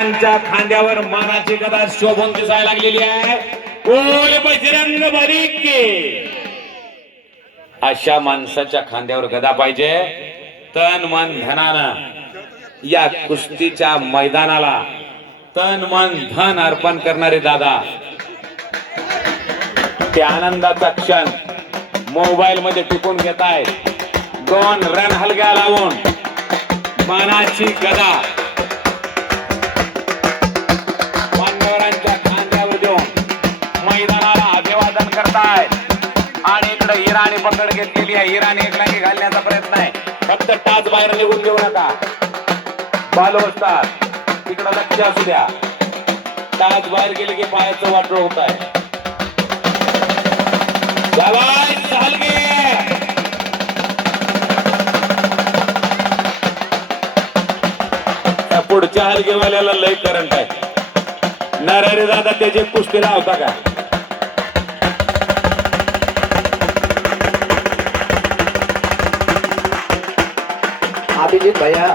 त्यांच्या खांद्यावर मानाची गदा शोभून दिसायला लागलेली आहे. बोल बजरंग बली की. अशा माणसाच्या खांद्यावर गदा पाहिजे. तन मन धनानं या कुस्तीच्या मैदानाला तन मन धन अर्पण करणारे दादा. ते आनंदाचा क्षण मोबाईल मध्ये टिपून घेताय. 2 रन हलग्या लावून मानाची गदा मान्यवरांच्या खांद्यावर देऊन मैदानाला अभिवादन करतायत. आणि इकडे इराणी पकड घेतलेली आहे. इराणी एकलांगी घालण्याचा प्रयत्न आहे. फक्त टाच बाहेर निघून देऊ नका. बॉल असतात तिकडे लक्ष असू द्या. टाच बाहेर गेले की पायाचं वाटोळ होत आहे. पुढच्या हलगेवाल्याला लय करंट आहे. नरहरी दादा त्याचे कुस्तीला होता का? अभिजित भैया